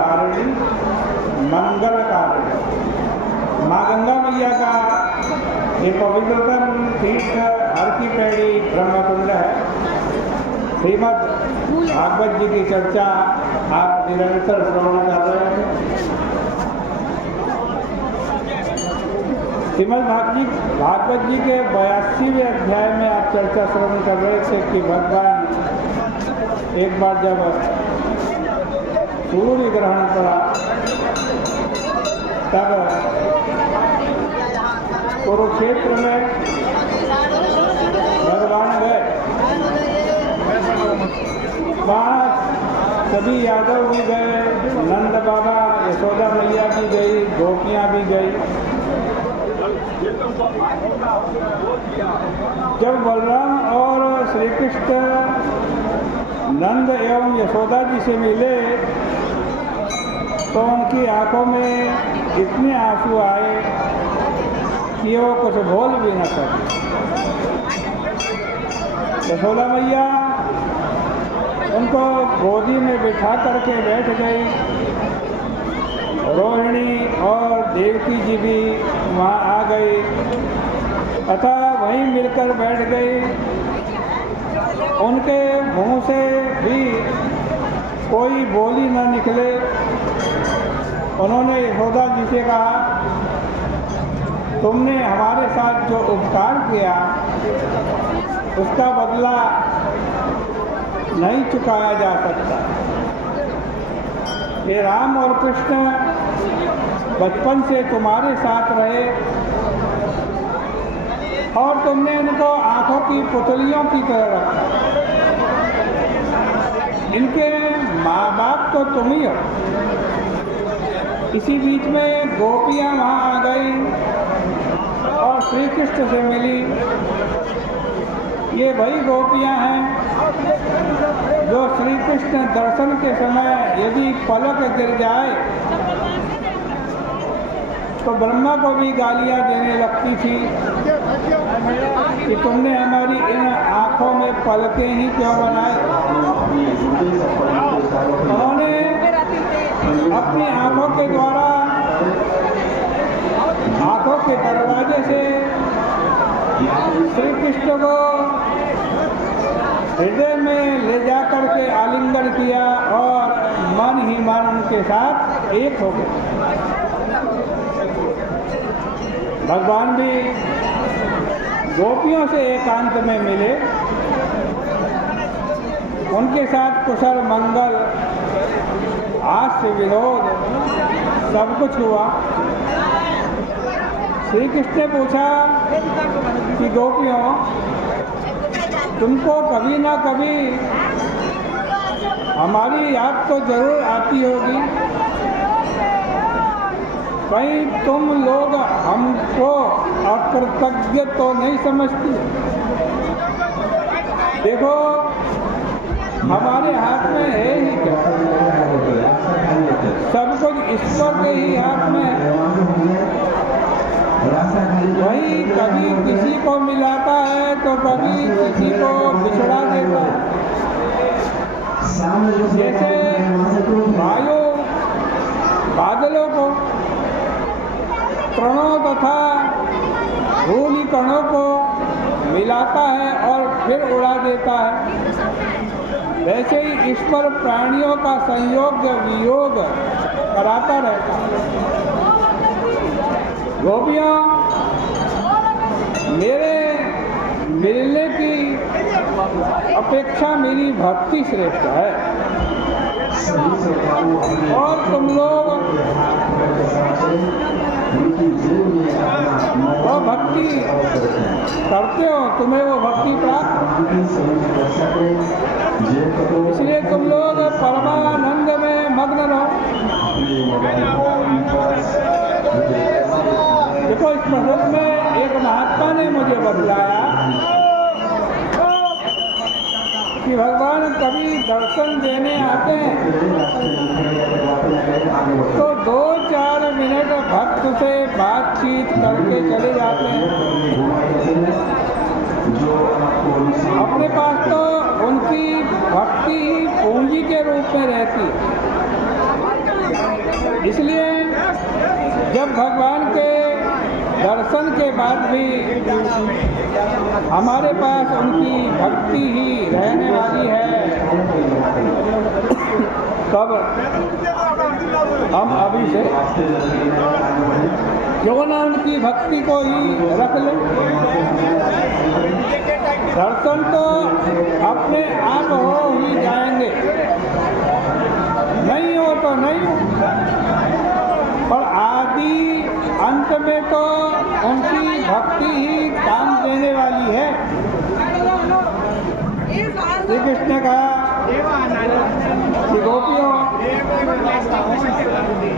हारिणी मंगलकारिणी। माँ गंगा मैया का ये पवित्रतम तीर्थ हर की पैड़ी ब्रह्मकुंड है। श्रीमद् भागवत जी की चर्चा आप निरंतर श्रवण कर रहे हैं। श्रीमद् भागवत जी के 82वें अध्याय में आप चर्चा श्रवण कर रहे थे कि भगवान एक बार जब सूर्य ग्रहण पड़ा तब कुरुक्षेत्र में भगवान गए। वहाँ सभी यादव भी गए, नंद बाबा, यशोदा मैया भी गई, गोपियाँ भी गई। जब बलराम और श्री कृष्ण नंद एवं यशोदा जी से मिले तो उनकी आंखों में इतने आंसू आए कि वो कुछ बोल भी न सके। यशोदा मैया उनको गोदी में बिठा करके बैठ गई। रोहिणी और देवकी जी भी वहाँ आ गई तथा वहीं मिलकर बैठ गई। उनके मुंह से भी कोई बोली न निकले। उन्होंने यशोदा जी से कहा, तुमने हमारे साथ जो उपकार किया उसका बदला नहीं चुकाया जा सकता। ये राम और कृष्ण बचपन से तुम्हारे साथ रहे और तुमने इनको आंखों की पुतलियों की तरह रखा। इनके माँ बाप तो तुम ही हो। इसी बीच में गोपियाँ वहाँ आ गई और श्री कृष्ण से मिली। ये वही गोपियाँ हैं जो श्री कृष्ण दर्शन के समय यदि पलक गिर जाए तो ब्रह्मा को भी गालियाँ देने लगती थी कि तुमने हमारी इन आँखों में पलकें ही क्यों बनाए। उन्होंने अपनी आँखों के द्वारा आँखों के दरवाजे से श्री कृष्ण को हृदय में ले जा करके आलिंगन किया और मन ही मन उनके साथ एक हो गए। भगवान भी गोपियों से एकांत में मिले। उनके साथ कुशल मंगल, हास्य विनोद सब कुछ हुआ। श्री कृष्ण ने पूछा कि गोपियों, तुमको कभी ना कभी हमारी याद तो जरूर आती होगी। कहीं तुम लोग हमको अकृतज्ञ तो नहीं समझती? देखो हमारे हाथ में है ही क्या, सब कुछ ईश्वर के ही हाथ में है। वही कभी किसी को मिलाता है तो कभी किसी को बिछड़ा देता है। जैसे वायु बादलों को, तृणों तथा धूलि कणों को मिलाता है और फिर उड़ा देता है, वैसे ही ईश्वर प्राणियों का संयोग वियोग कराता रहता है। गोपियों, मेरे मिलने की अपेक्षा मेरी भक्ति श्रेष्ठ है और तुम लोग वो भक्ति करते हो, तुम्हें वो भक्ति प्राप्त, इसलिए तुम लोग परमानंद में मग्न रहो। देखो इस प्रसंग में एक महात्मा ने मुझे बतलाया कि भगवान कभी दर्शन देने आते हैं तो 2-4 मिनट भक्त से बातचीत करके चले जाते हैं। अपने पास तो उनकी भक्ति ही पूंजी के रूप में रहती है। इसलिए जब भगवान के दर्शन के बाद भी हमारे पास उनकी भक्ति ही रहने वाली है, तब हम अभी से क्यों ना उनकी भक्ति को ही रख लें। दर्शन तो अपने आप हो ही जाएंगे, नहीं हो तो नहीं हो, पर आदि अंत में तो उनकी भक्ति ही काम देने वाली है। श्री कृष्ण का गोपियों,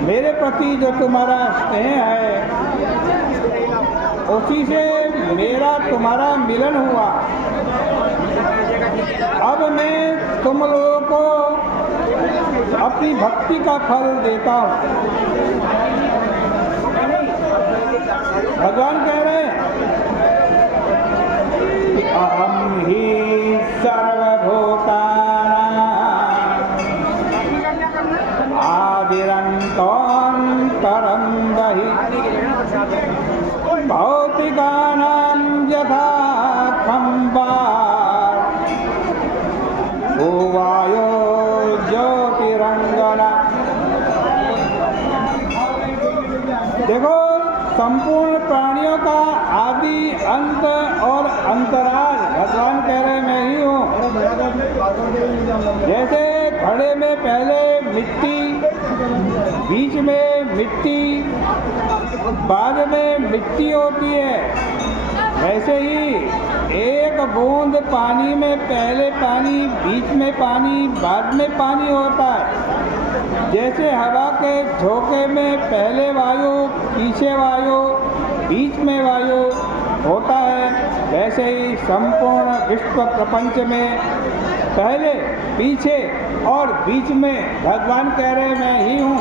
मेरे प्रति जो तुम्हारा स्नेह है उसी से मेरा तुम्हारा मिलन हुआ। अब मैं तुम लोगों को अपनी भक्ति का फल देता हूँ। भगवान कह रहे हैं कि अहम ही सर्वभूतानां आदिरन्तोऽन्तरं बहिः भौतिकानां यथा खम्बात् भूवायो ज्योतिरंगना। देखो, संपूर्ण प्राणियों का आदि अंत और अंतराल भगवान कह रहे मैं ही हूँ। जैसे घड़े में पहले मिट्टी, बीच में मिट्टी, बाद में मिट्टी होती है, वैसे ही एक बूंद पानी में पहले पानी, बीच में पानी, बाद में पानी होता है। जैसे हवा के झोंके में पहले वायु, पीछे वायु, बीच में वायु होता है, वैसे ही संपूर्ण विश्व प्रपंच में पहले, पीछे और बीच में भगवान कह रहे मैं ही हूँ।